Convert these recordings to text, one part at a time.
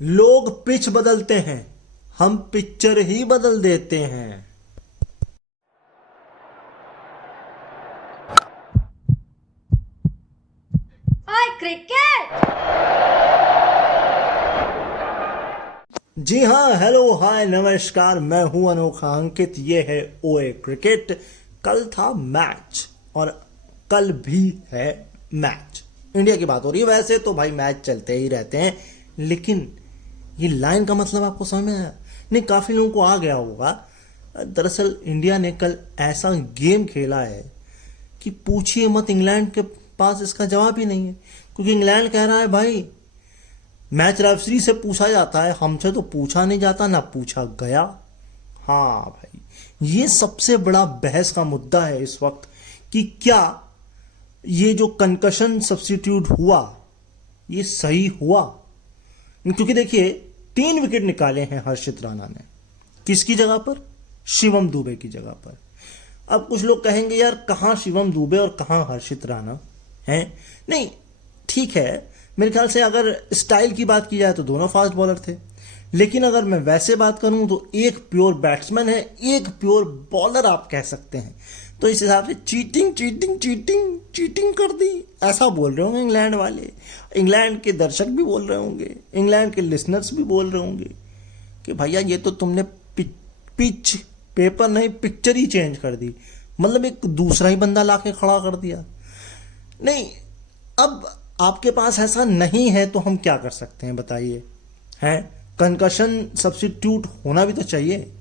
लोग पिच बदलते हैं, हम पिक्चर ही बदल देते हैं। ओए क्रिकेट। जी हाँ, हेलो हाय नमस्कार, मैं हूं अनोखा अंकित। ये है ओए क्रिकेट। कल था मैच और कल भी है मैच। इंडिया की बात हो रही है। वैसे तो भाई मैच चलते ही रहते हैं, लेकिन ये लाइन का मतलब आपको समझ में आया? नहीं, काफी लोगों को आ गया होगा। दरअसल इंडिया ने कल ऐसा गेम खेला है कि पूछिए मत। इंग्लैंड के पास इसका जवाब ही नहीं है, क्योंकि इंग्लैंड कह रहा है भाई मैच रेफरी से पूछा जाता है, हमसे तो पूछा नहीं जाता, ना पूछा गया। हाँ भाई, ये सबसे बड़ा बहस का मुद्दा है इस वक्त कि क्या ये जो कंकशन सब्स्टिट्यूट हुआ ये सही हुआ। क्योंकि देखिए, 3 विकेट निकाले हैं हर्षित राणा ने। किसकी जगह पर? शिवम दुबे की जगह पर। अब कुछ लोग कहेंगे यार कहाँ शिवम दुबे और कहाँ हर्षित राणा हैं। नहीं, ठीक है, मेरे ख्याल से अगर स्टाइल की बात की जाए तो दोनों फास्ट बॉलर थे, लेकिन अगर मैं वैसे बात करूं तो एक प्योर बैट्समैन है, एक प्योर बॉलर आप कह सकते हैं। तो इस हिसाब से चीटिंग चीटिंग चीटिंग चीटिंग कर दी, ऐसा बोल रहे होंगे इंग्लैंड वाले। इंग्लैंड के दर्शक भी बोल रहे होंगे, इंग्लैंड के लिसनर्स भी बोल रहे होंगे कि भैया ये तो तुमने पिच पेपर नहीं पिक्चर ही चेंज कर दी, मतलब एक दूसरा ही बंदा लाके खड़ा कर दिया। नहीं, अब आपके पास ऐसा नहीं है तो हम क्या कर सकते हैं बताइए? हैं, कंकशन सब्स्टिट्यूट होना भी तो चाहिए।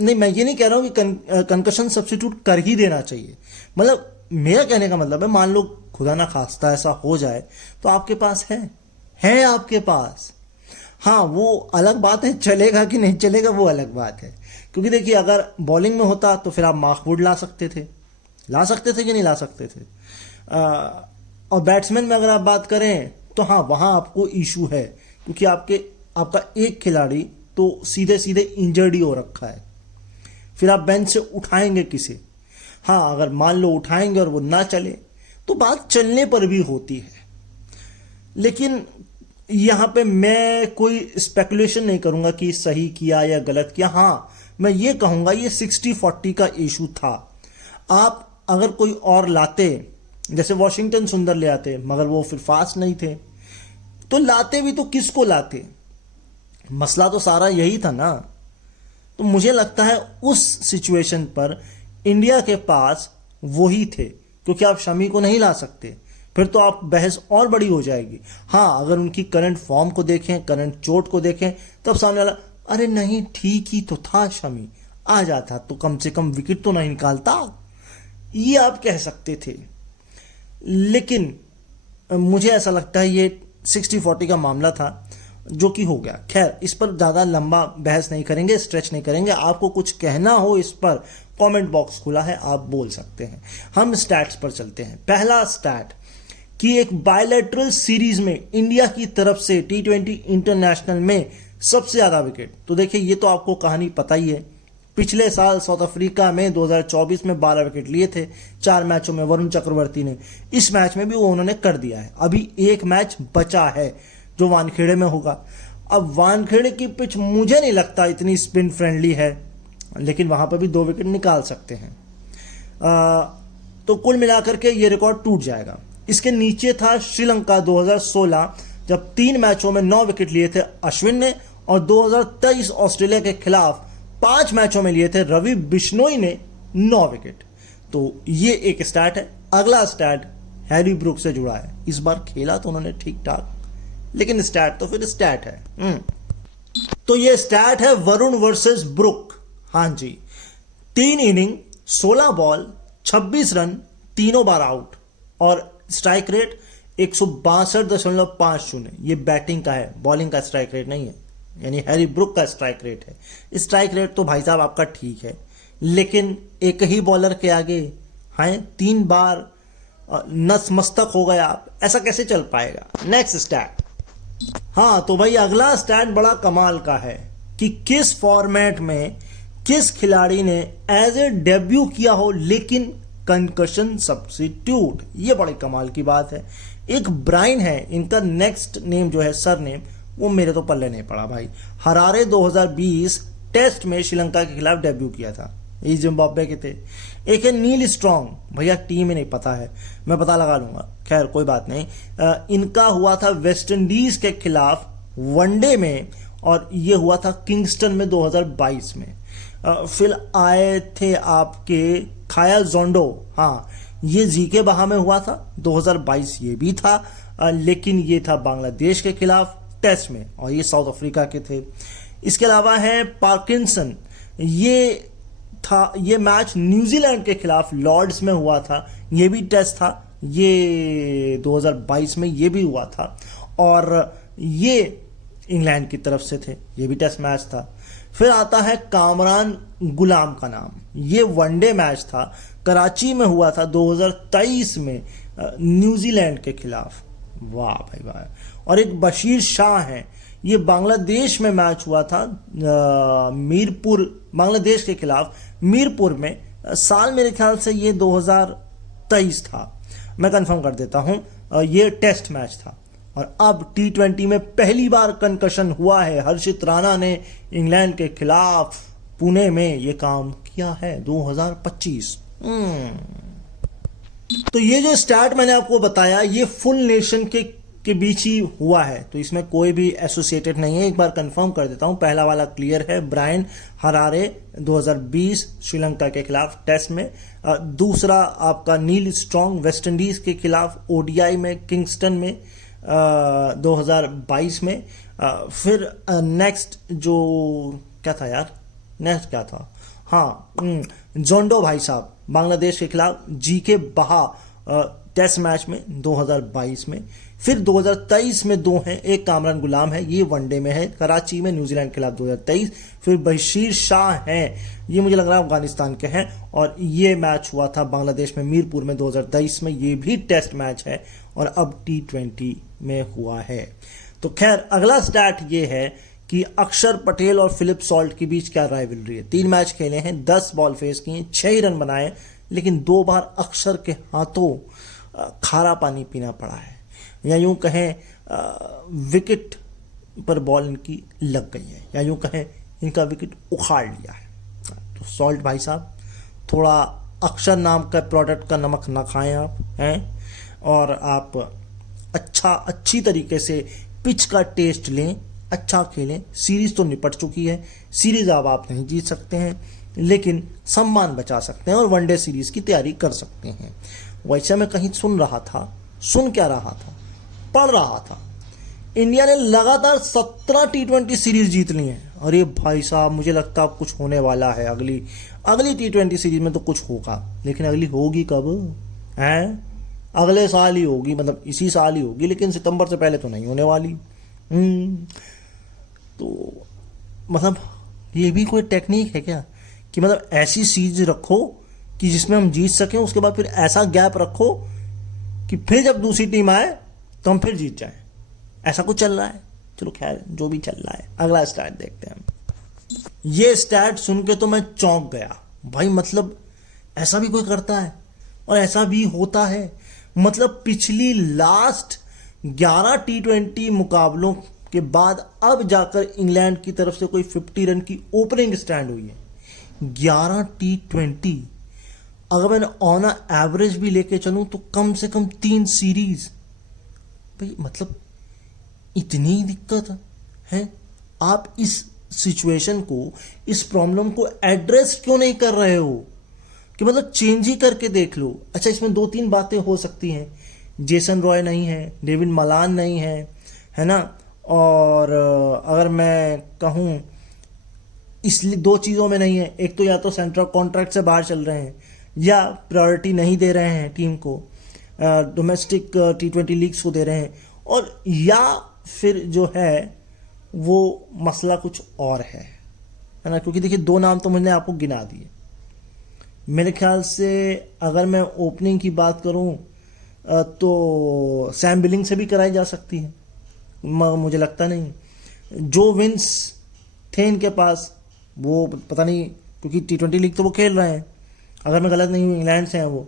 नहीं, मैं ये नहीं कह रहा हूं कि कंकशन सब्स्टिट्यूट कर ही देना चाहिए। मतलब मेरा कहने का मतलब है, मान लो खुदा ना खास्ता ऐसा हो जाए तो आपके पास है आपके पास। हाँ, वो अलग बात है, चलेगा कि नहीं चलेगा वो अलग बात है। क्योंकि देखिए, अगर बॉलिंग में होता तो फिर आप मार्कवुड ला सकते थे कि नहीं ला सकते थे। और बैट्समैन में अगर आप बात करें तो हाँ, वहां आपको इशू है, क्योंकि आपका एक खिलाड़ी तो सीधे सीधे इंजर्ड ही हो रखा है। फिर आप बेंच से उठाएंगे किसे? हाँ, अगर मान लो उठाएंगे और वो ना चले तो बात चलने पर भी होती है। लेकिन यहां पे मैं कोई स्पेकुलेशन नहीं करूंगा कि सही किया या गलत किया। हाँ, मैं ये कहूंगा ये 60-40 का इशू था। आप अगर कोई और लाते, जैसे वॉशिंगटन सुंदर ले आते, मगर वो फिर फास्ट नहीं थे, तो लाते भी तो किसको लाते? मसला तो सारा यही था ना। तो मुझे लगता है उस सिचुएशन पर इंडिया के पास वही थे, क्योंकि आप शमी को नहीं ला सकते, फिर तो आप बहस और बड़ी हो जाएगी। हाँ, अगर उनकी करंट फॉर्म को देखें, करंट चोट को देखें, तब सामने वाला अरे नहीं ठीक ही तो था, शमी आ जाता तो कम से कम विकेट तो नहीं निकालता, ये आप कह सकते थे। लेकिन मुझे ऐसा लगता है ये 60-40 का मामला था, जो कि हो गया। खैर, इस पर ज़्यादा लंबा बहस नहीं करेंगे, स्ट्रेच नहीं करेंगे। आपको कुछ कहना हो इस पर, कमेंट बॉक्स खुला है, आप बोल सकते हैं। हम स्टैट्स पर चलते हैं। पहला स्टैट कि एक बायलैटरल सीरीज में इंडिया की तरफ से T20 इंटरनेशनल में सबसे ज़्यादा विकेट। तो देखिए, ये तो आपको कहानी पता ही है। पिछले साल साउथ अफ्रीका में 2024 में 12 विकेट लिए थे 4 मैचों में वरुण चक्रवर्ती ने। इस मैच में भी वो उन्होंने कर दिया है। अभी एक मैच बचा है जो वानखेड़े में होगा। अब वानखेड़े की पिच मुझे नहीं लगता इतनी स्पिन फ्रेंडली है, लेकिन वहां पर भी 2 विकेट निकाल सकते हैं। तो कुल मिलाकर के ये रिकॉर्ड टूट जाएगा। इसके नीचे था श्रीलंका 2016, जब 3 मैचों में 9 विकेट लिए थे अश्विन ने, और 2023 ऑस्ट्रेलिया के खिलाफ 5 मैचों में लिए थे रवि बिश्नोई ने 9 विकेट। तो ये एक स्टैट है। अगला स्टैट हैरी ब्रुक से जुड़ा है। इस बार खेला तो उन्होंने ठीक ठाक, लेकिन स्टैट तो फिर स्टैट है। तो ये स्टैट है वरुण वर्सेस ब्रुक। हाँ जी, 3 इनिंग, 16 बॉल, 26 रन, तीनों बार आउट, और स्ट्राइक रेट 162.50। ये बैटिंग का है, बॉलिंग का स्ट्राइक रेट नहीं है, यानी हैरी ब्रुक का स्ट्राइक रेट है। स्ट्राइक रेट तो भाई साहब आपका ठीक है, लेकिन एक ही बॉलर के आगे हैं 3 बार नस मस्तक हो गए आप, ऐसा कैसे चल पाएगा? Next stat. हाँ, तो भाई अगला स्टैट बड़ा कमाल का है कि किस फॉर्मेट में किस खिलाड़ी ने एज ए डेब्यू किया हो लेकिन कंकशन सब्स्टिट्यूट। ये बड़े कमाल की बात है। एक ब्राइन है, इनका नेक्स्ट नेम जो है सर नेम वो मेरे तो पल्ले नहीं पड़ा भाई। हरारे 2020 टेस्ट में श्रीलंका के खिलाफ डेब्यू किया था, ये जिम्बाब्वे के थे। एक है नील स्ट्रॉन्ग, भैया टीम ही नहीं पता है, मैं पता लगा लूंगा, खैर कोई बात नहीं। इनका हुआ था वेस्ट इंडीज के खिलाफ वनडे में, और ये हुआ था किंगस्टन में 2022 में। फिर आए थे आपके खाया जोंडो, हाँ ये जीके बहा में हुआ था 2022, ये भी था, लेकिन ये था बांग्लादेश के खिलाफ टेस्ट में, और ये साउथ अफ्रीका के थे। इसके अलावा है पार्किंसन, ये मैच न्यूजीलैंड के खिलाफ लॉर्ड्स में हुआ था, ये भी टेस्ट था, ये 2022 में ये भी हुआ था, और ये इंग्लैंड की तरफ से थे, ये भी टेस्ट मैच था। फिर आता है कामरान गुलाम का नाम, ये वनडे मैच था, कराची में हुआ था 2023 में न्यूजीलैंड के खिलाफ, वाह भाई वाह। और एक बशीर शाह हैं, ये बांग्लादेश में मैच हुआ था मीरपुर, बांग्लादेश के खिलाफ मीरपुर में, साल मेरे ख्याल से ये 2023 था, मैं कंफर्म कर देता हूं, ये टेस्ट मैच था। और अब T20 में पहली बार कंकशन हुआ है, हर्षित राणा ने इंग्लैंड के खिलाफ पुणे में ये काम किया है 2025। तो ये जो स्टार्ट मैंने आपको बताया, ये फुल नेशन के बीच ही हुआ है, तो इसमें कोई भी एसोसिएटेड नहीं है। एक बार कंफर्म कर देता हूं, पहला वाला क्लियर है, ब्रायन हरारे 2020 श्रीलंका के खिलाफ टेस्ट में। दूसरा आपका नील स्ट्रॉन्ग वेस्ट इंडीज के खिलाफ ओडीआई में किंगस्टन में 2022 में। फिर नेक्स्ट जो क्या था यार, नेक्स्ट क्या था, हाँ जोंडो भाई साहब बांग्लादेश के खिलाफ जीके बहा टेस्ट मैच में 2022 में। फिर 2023 में दो हैं, एक कामरान गुलाम है, ये वनडे में है, कराची में न्यूजीलैंड के खिलाफ 2023। फिर बशीर शाह हैं, ये मुझे लग रहा है अफगानिस्तान के हैं, और ये मैच हुआ था बांग्लादेश में मीरपुर में 2023 में, ये भी टेस्ट मैच है, और अब T20 में हुआ है। तो खैर अगला स्टैट ये है कि अक्षर पटेल और फिलिप सॉल्ट के बीच क्या राइवलरी है। 3 मैच खेले हैं, 10 बॉल फेस किए, 6 ही रन बनाए, लेकिन 2 बार अक्षर के हाथों खारा पानी पीना पड़ा है, या यूं कहें विकेट पर बॉल इनकी लग गई है, या यूं कहें इनका विकेट उखाड़ लिया है। तो सॉल्ट भाई साहब, थोड़ा अक्षर नाम का प्रोडक्ट का नमक ना खाएं आप हैं, और आप अच्छी तरीके से पिच का टेस्ट लें, अच्छा खेलें। सीरीज तो निपट चुकी है, सीरीज अब आप नहीं जीत सकते हैं, लेकिन सम्मान बचा सकते हैं और वनडे सीरीज की तैयारी कर सकते हैं। वैसे मैं कहीं सुन क्या रहा था, पढ़ रहा था, इंडिया ने लगातार 17 T20 सीरीज जीत ली हैं। अरे भाई साहब, मुझे लगता है कुछ होने वाला है, अगली T20 सीरीज में तो कुछ होगा, लेकिन अगली होगी कब हैं? अगले साल ही होगी, मतलब इसी साल ही होगी, लेकिन सितंबर से पहले तो नहीं होने वाली। तो मतलब ये भी कोई टेक्निक है क्या, कि मतलब ऐसी सीरीज रखो कि जिसमें हम जीत सकें, उसके बाद फिर ऐसा गैप रखो कि फिर जब दूसरी टीम आए तो हम फिर जीत जाएं। ऐसा कुछ चल रहा है। चलो खैर, जो भी चल रहा है, अगला स्टैट देखते हैं। ये स्टैट सुन के तो मैं चौंक गया भाई, मतलब ऐसा भी कोई करता है और ऐसा भी होता है। मतलब पिछली लास्ट 11 T20 मुकाबलों के बाद अब जाकर इंग्लैंड की तरफ से कोई 50 रन की ओपनिंग स्टैंड हुई है। 11 T20, अगर मैं ऑन एवरेज भी लेके चलूं तो कम से कम 3 सीरीज भाई, मतलब इतनी दिक्कत है। आप इस सिचुएशन को, इस प्रॉब्लम को एड्रेस क्यों नहीं कर रहे हो, कि मतलब चेंज ही करके देख लो। अच्छा, इसमें 2-3 बातें हो सकती हैं, जेसन रॉय नहीं है, डेविड मलान नहीं है ना, और अगर मैं कहूँ इसलिए 2 चीज़ों में नहीं है, एक तो या तो सेंट्रल कॉन्ट्रैक्ट से बाहर चल रहे हैं, या प्रायोरिटी नहीं दे रहे हैं टीम को, डोमेस्टिक T20 लीग्स को दे रहे हैं, और या फिर जो है वो मसला कुछ और है ना। क्योंकि देखिए 2 नाम तो मैंने आपको गिना दिए। मेरे ख्याल से अगर मैं ओपनिंग की बात करूं तो सैम बिलिंग से भी कराई जा सकती है, मुझे लगता नहीं। जो विंस थे इनके पास, वो पता नहीं, क्योंकि T20 लीग तो वो खेल रहे हैं, अगर मैं गलत नहीं हूँ इंग्लैंड से हैं वो।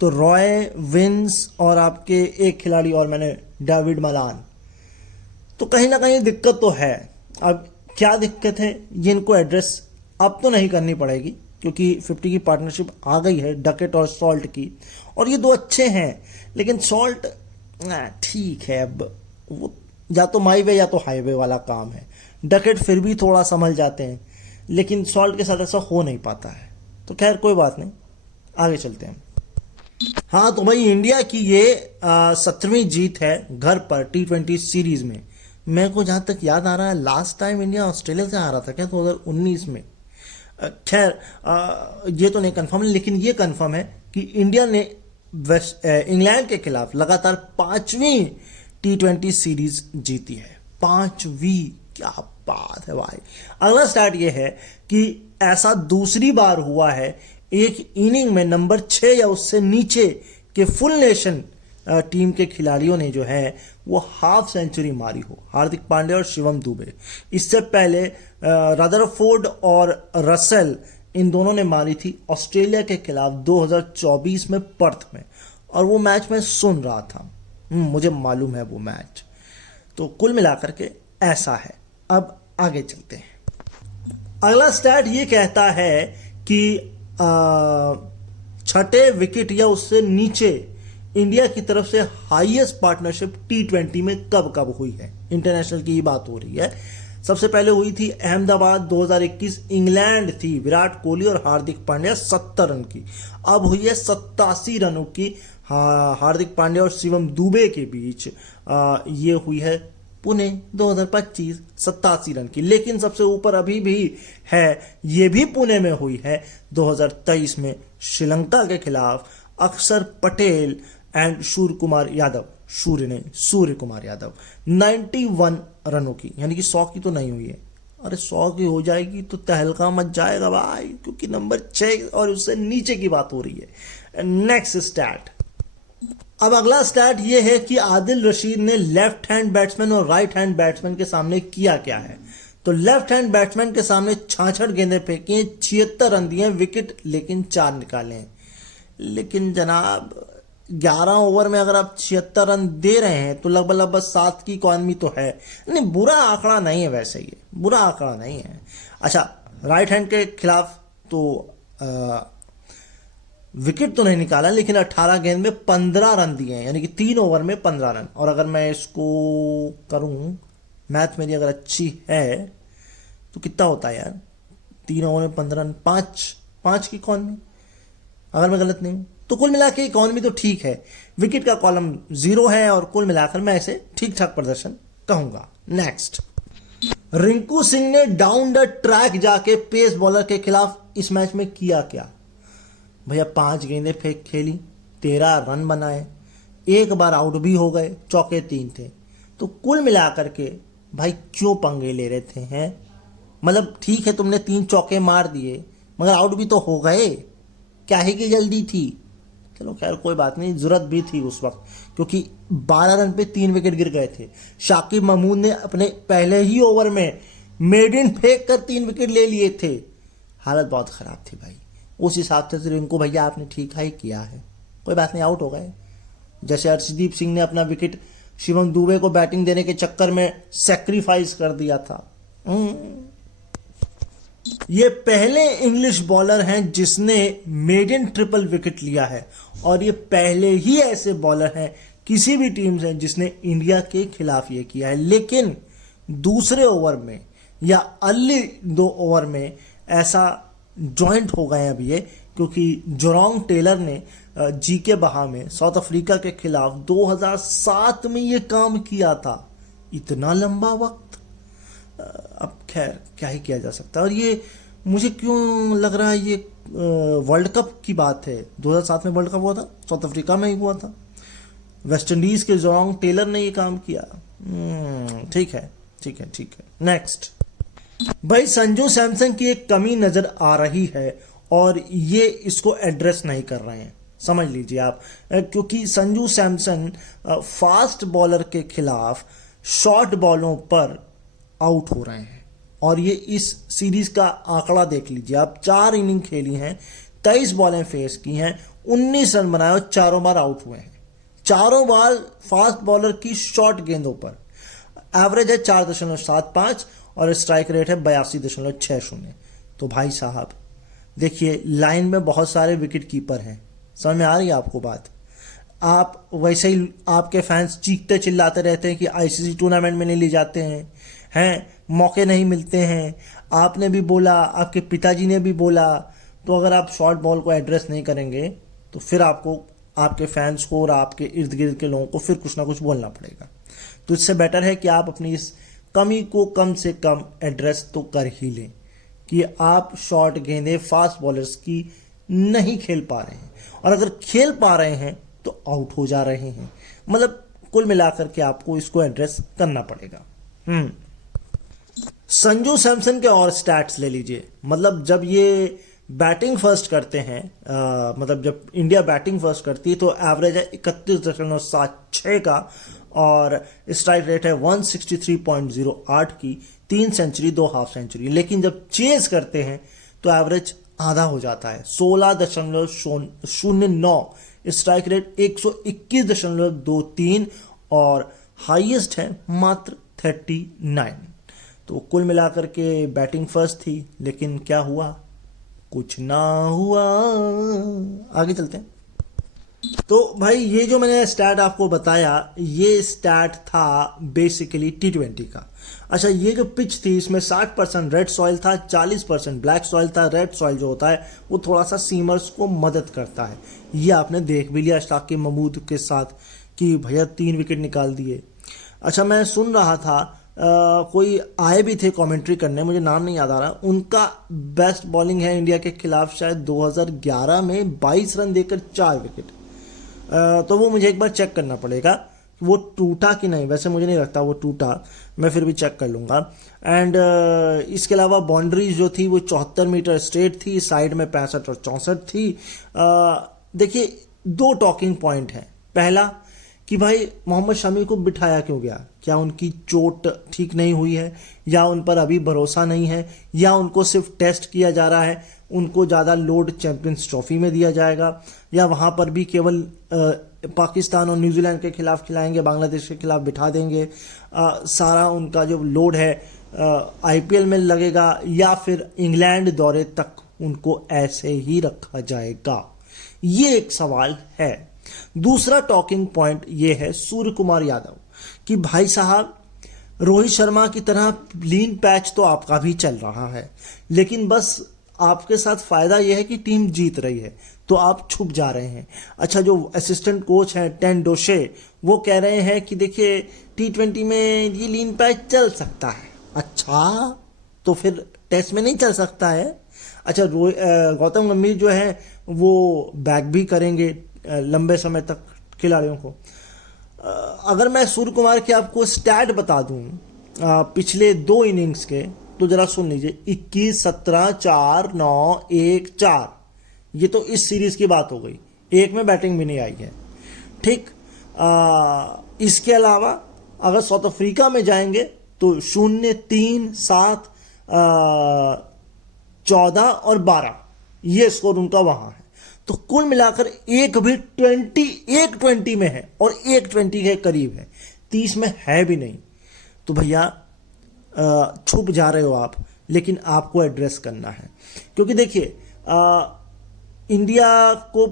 तो रॉय, विंस और आपके एक खिलाड़ी और मैंने डेविड मलान, तो कहीं ना कहीं दिक्कत तो है। अब क्या दिक्कत है ये इनको एड्रेस अब तो नहीं करनी पड़ेगी, क्योंकि 50 की पार्टनरशिप आ गई है डकेट और सॉल्ट की, और ये दो अच्छे हैं। लेकिन सॉल्ट ठीक है, अब वो या तो माई वे या तो हाईवे वाला काम है। डकेट फिर भी थोड़ा संभल जाते हैं, लेकिन सॉल्ट के साथ ऐसा हो नहीं पाता है। तो खैर कोई बात नहीं, आगे चलते हैं। हाँ तो भाई इंडिया की ये 17वीं जीत है घर पर T20 सीरीज में। मेरे को जहाँ तक याद आ रहा है लास्ट टाइम इंडिया ऑस्ट्रेलिया से हारा था क्या 2019 में। खैर ये तो नहीं कंफर्म, लेकिन ये कंफर्म है कि इंडिया ने इंग्लैंड के खिलाफ लगातार 5वीं T20 सीरीज जीती है। 5वीं, क्या बात है भाई। अगला स्टार्ट ये है कि ऐसा दूसरी बार हुआ है एक इनिंग में नंबर 6 या उससे नीचे के फुल नेशन टीम के खिलाड़ियों ने जो है वो हाफ सेंचुरी मारी हो। हार्दिक पांड्या और शिवम दुबे। इससे पहले रदरफोर्ड और रसेल, इन दोनों ने मारी थी ऑस्ट्रेलिया के खिलाफ 2024 में पर्थ में, और वो मैच मैं सुन रहा था। मुझे मालूम है वो मैच। तो कुल मिलाकर के ऐसा है। अब आगे चलते हैं। अगला स्टैट ये कहता है कि 6ठे विकेट या उससे नीचे इंडिया की तरफ से हाईएस्ट पार्टनरशिप T20 में कब कब हुई है। इंटरनेशनल की ही बात हो रही है। सबसे पहले हुई थी अहमदाबाद 2021, इंग्लैंड थी, विराट कोहली और हार्दिक पांड्या 70 रन की। अब हुई है 87 रनों की हार्दिक पांड्या और शिवम दुबे के बीच। ये हुई है पुणे 2025, 87 रन की। लेकिन सबसे ऊपर अभी भी है, ये भी पुणे में हुई है 2023 में श्रीलंका के खिलाफ, अक्षर पटेल एंड सूर्य कुमार यादव, सूर्य कुमार यादव 91 रनों की, यानी कि 100 की तो नहीं हुई है। अरे 100 की हो जाएगी तो तहलका मच जाएगा भाई, क्योंकि नंबर 6 और उससे नीचे की बात हो रही है। Next stat. अब अगला स्टैट ये है कि आदिल रशीद ने लेफ्ट हैंड बैट्समैन और राइट हैंड बैट्समैन के सामने किया क्या है। तो लेफ्ट हैंड बैट्समैन के सामने 66 गेंदें फेंकी, 76 रन दिए, विकेट लेकिन 4 निकाले हैं। लेकिन जनाब 11 ओवर में अगर आप 76 रन दे रहे हैं तो लगभग 7 की इकॉनमी तो है। नहीं, बुरा आंकड़ा नहीं है वैसे, ये बुरा आंकड़ा नहीं है। अच्छा, राइट हैंड के खिलाफ तो विकेट तो नहीं निकाला, लेकिन 18 गेंद में 15 रन दिए हैं, यानी कि 3 ओवर में 15 रन। और अगर मैं इसको करूं, मैथ मेरी अगर अच्छी है तो कितना होता है यार, 3 ओवर में 15 रन, 5 की इकॉनमी, अगर मैं गलत नहीं हूं। तो कुल मिलाकर इकॉनमी तो ठीक है, विकेट का कॉलम 0 है, और कुल मिलाकर मैं इसे ठीक ठाक प्रदर्शन कहूंगा। नेक्स्ट, रिंकू सिंह ने डाउन द ट्रैक जाके पेस बॉलर के खिलाफ इस मैच में किया क्या। भैया 5 गेंदें फेंक खेली, 13 रन बनाए, एक बार आउट भी हो गए, चौके 3 थे। तो कुल मिलाकर के भाई क्यों पंगे ले रहे थे हैं। मतलब ठीक है तुमने 3 चौके मार दिए, मगर आउट भी तो हो गए, क्या ही की जल्दी थी। चलो खैर कोई बात नहीं, जरूरत भी थी उस वक्त, क्योंकि 12 रन पे 3 विकेट गिर गए थे। शाकिब महमूद ने अपने पहले ही ओवर में मेडिन फेंक कर 3 विकेट ले लिए थे। हालत बहुत खराब थी भाई। उस हिसाब से रिंकू भैया आपने ठीक ही किया है, कोई बात नहीं, आउट हो गए। जैसे अर्शदीप सिंह ने अपना विकेट शिवम दुबे को बैटिंग देने के चक्कर में सैक्रिफाइस कर दिया था। ये पहले इंग्लिश बॉलर हैं जिसने मेडन ट्रिपल विकेट लिया है, और ये पहले ही ऐसे बॉलर हैं किसी भी टीम से जिसने इंडिया के खिलाफ ये किया है। लेकिन दूसरे ओवर में या अर्ली 2 ओवर में ऐसा जॉइंट हो गए अब ये, क्योंकि जोरॉन्ग टेलर ने जीके बहा में साउथ अफ्रीका के खिलाफ 2007 में ये काम किया था। इतना लंबा वक्त, अब खैर क्या ही किया जा सकता है। और ये मुझे क्यों लग रहा है ये वर्ल्ड कप की बात है। 2007 में वर्ल्ड कप हुआ था, साउथ अफ्रीका में ही हुआ था, वेस्ट इंडीज के जोरॉन्ग टेलर ने ये काम किया। ठीक है। नेक्स्ट भाई, संजू सैमसन की एक कमी नजर आ रही है और ये इसको एड्रेस नहीं कर रहे हैं, समझ लीजिए आप। क्योंकि संजू सैमसन फास्ट बॉलर के खिलाफ शॉर्ट बॉलों पर आउट हो रहे हैं, और ये इस सीरीज का आंकड़ा देख लीजिए आप। 4 इनिंग खेली हैं, 23 बॉलें फेस की हैं, 19 रन बनाए और 4 बार आउट हुए हैं। 4 बार फास्ट बॉलर की शॉर्ट गेंदों पर। एवरेज है 4.75 और स्ट्राइक रेट है 82.60। तो भाई साहब देखिए, लाइन में बहुत सारे विकेट कीपर हैं, समझ में आ रही है आपको बात। आप वैसे ही आपके फैंस चीखते चिल्लाते रहते हैं कि आईसीसी टूर्नामेंट में नहीं ले जाते हैं मौके नहीं मिलते हैं। आपने भी बोला, आपके पिताजी ने भी बोला। तो अगर आप शॉर्ट बॉल को एड्रेस नहीं करेंगे तो फिर आपको, आपके फैंस को और आपके इर्द गिर्द के लोगों को फिर कुछ ना कुछ बोलना पड़ेगा। तो इससे बेटर है कि आप अपनी इस कमी को कम से कम एड्रेस तो कर ही लें कि आप शॉर्ट गेंदें फास्ट बॉलर्स की नहीं खेल पा रहे हैं, और अगर खेल पा रहे हैं तो आउट हो जा रहे हैं। मतलब कुल मिलाकर के आपको इसको एड्रेस करना पड़ेगा। संजू सैमसन के और स्टैट्स ले लीजिए। मतलब जब ये बैटिंग फर्स्ट करते हैं, मतलब जब इंडिया बैटिंग फर्स्ट करती है तो एवरेज है 31.76 का और स्ट्राइक रेट है 163.08 की, 3 सेंचुरी 2 हाफ सेंचुरी। लेकिन जब चेज करते हैं तो एवरेज आधा हो जाता है, 16.09, स्ट्राइक रेट 121.23 और हाईएस्ट है मात्र 39। तो कुल मिलाकर के बैटिंग फर्स्ट थी, लेकिन क्या हुआ? कुछ ना हुआ। आगे चलते हैं। तो भाई ये जो मैंने स्टैट आपको बताया, ये स्टैट था बेसिकली T20 का। अच्छा, ये जो पिच थी इसमें 60% रेड सॉइल था, 40% ब्लैक सॉइल था। रेड सॉइल जो होता है वो थोड़ा सा सीमर्स को मदद करता है। ये आपने देख भी लिया अशफाक महमूद के साथ कि भैया 3 विकेट निकाल दिए। अच्छा, मैं सुन रहा था कोई आए भी थे कमेंट्री करने, मुझे नाम नहीं याद आ रहा, उनका बेस्ट बॉलिंग है इंडिया के खिलाफ शायद 2011 में 22 रन देकर 4 विकेट। तो वो मुझे एक बार चेक करना पड़ेगा वो टूटा कि नहीं। वैसे मुझे नहीं लगता वो टूटा, मैं फिर भी चेक कर लूँगा। एंड इसके अलावा बाउंड्रीज जो थी वो 74 मीटर स्ट्रेट थी, साइड में 65 और 64 थी। देखिए, 2 टॉकिंग पॉइंट हैं। पहला कि भाई मोहम्मद शमी को बिठाया क्यों गया? क्या उनकी चोट ठीक नहीं हुई है, या उन पर अभी भरोसा नहीं है, या उनको सिर्फ टेस्ट किया जा रहा है, उनको ज़्यादा लोड चैंपियंस ट्रॉफी में दिया जाएगा, या वहाँ पर भी केवल पाकिस्तान और न्यूजीलैंड के खिलाफ खिलाएंगे, बांग्लादेश के खिलाफ बिठा देंगे, सारा उनका जो लोड है आईपीएल में लगेगा, या फिर इंग्लैंड दौरे तक उनको ऐसे ही रखा जाएगा? ये एक सवाल है। दूसरा टॉकिंग पॉइंट ये है सूर्य कुमार यादव कि भाई साहब, रोहित शर्मा की तरह लीन पैच तो आपका भी चल रहा है, लेकिन बस आपके साथ फायदा यह है कि टीम जीत रही है तो आप छुप जा रहे हैं। अच्छा, जो असिस्टेंट कोच हैं टेन डोशे, वो कह रहे हैं कि देखिए T20 में ये लीन पैच चल सकता है। अच्छा, तो फिर टेस्ट में नहीं चल सकता है? अच्छा, गौतम गंभीर जो है वो बैक भी करेंगे लंबे समय तक खिलाड़ियों को। अगर मैं सूर्य कुमार के आपको स्टैट बता दूं पिछले 2 इनिंग्स के, तो जरा सुन लीजिए। 21, 17, 4, 9, 1, 4, ये तो इस सीरीज की बात हो गई। एक में बैटिंग भी नहीं आई है, ठीक। इसके अलावा अगर साउथ अफ्रीका में जाएंगे तो 0, 3, 7, 14 और 12 ये स्कोर उनका वहां है। तो कुल मिलाकर एक भी 20 में है और एक 20 के करीब है, 30 में है भी नहीं। तो भैया छुप जा रहे हो आप, लेकिन आपको एड्रेस करना है। क्योंकि देखिए इंडिया को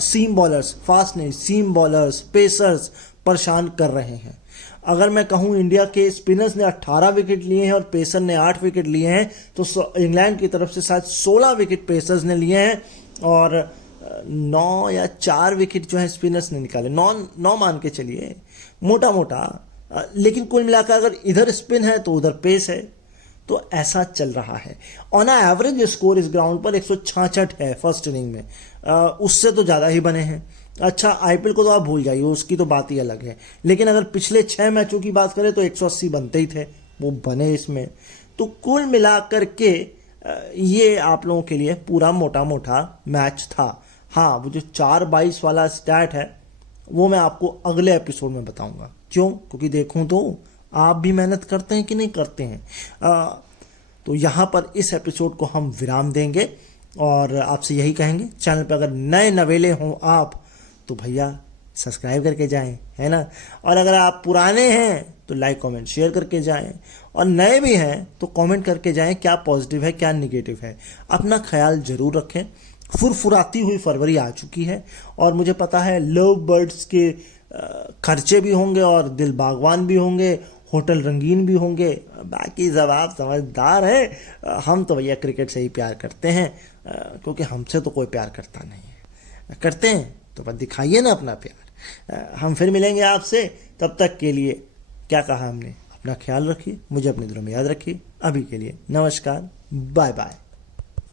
सीम बॉलर्स, फास्ट नहीं, सीम बॉलर्स, पेसर्स परेशान कर रहे हैं। अगर मैं कहूं इंडिया के स्पिनर्स ने 18 विकेट लिए हैं और पेसर ने 8 विकेट लिए हैं, तो इंग्लैंड की तरफ से शायद 16 विकेट पेसर्स ने लिए हैं और 9 या 4 विकेट जो है स्पिनर्स ने निकाले। 9 मान के चलिए मोटा मोटा, लेकिन कुल मिलाकर अगर इधर स्पिन है तो उधर पेस है, तो ऐसा चल रहा है। ऑन एवरेज स्कोर इस ग्राउंड पर 166 है फर्स्ट इनिंग में, उससे तो ज़्यादा ही बने हैं। अच्छा, आईपीएल को तो आप भूल जाइए, उसकी तो बात ही अलग है। लेकिन अगर पिछले 6 मैचों की बात करें तो 180 बनते ही थे, वो बने इसमें। तो कुल मिलाकर के ये आप लोगों के लिए पूरा मोटा मोटा मैच था। हाँ, वो जो 4-22 वाला स्टैट है वो मैं आपको अगले एपिसोड में बताऊंगा। क्यों? क्योंकि देखूं तो आप भी मेहनत करते हैं कि नहीं करते हैं। तो यहाँ पर इस एपिसोड को हम विराम देंगे और आपसे यही कहेंगे, चैनल पर अगर नए नवेले हों आप तो भैया सब्सक्राइब करके जाएं, है ना। और अगर आप पुराने हैं तो लाइक कमेंट शेयर करके जाएं, और नए भी हैं तो कमेंट करके जाएं क्या पॉजिटिव है क्या निगेटिव है। अपना ख्याल जरूर रखें। फुरफुराती हुई फरवरी आ चुकी है और मुझे पता है लव बर्ड्स के खर्चे भी होंगे और दिल बागवान भी होंगे, होटल रंगीन भी होंगे। बाकी सब आप समझदार हैं। हम तो भैया क्रिकेट से ही प्यार करते हैं, क्योंकि हमसे तो कोई प्यार करता नहीं है। करते हैं तो बस दिखाइए ना अपना प्यार। हम फिर मिलेंगे आपसे, तब तक के लिए क्या कहा हमने, अपना ख्याल रखिए, मुझे अपने दिलों में याद रखिए। अभी के लिए नमस्कार, बाय बाय।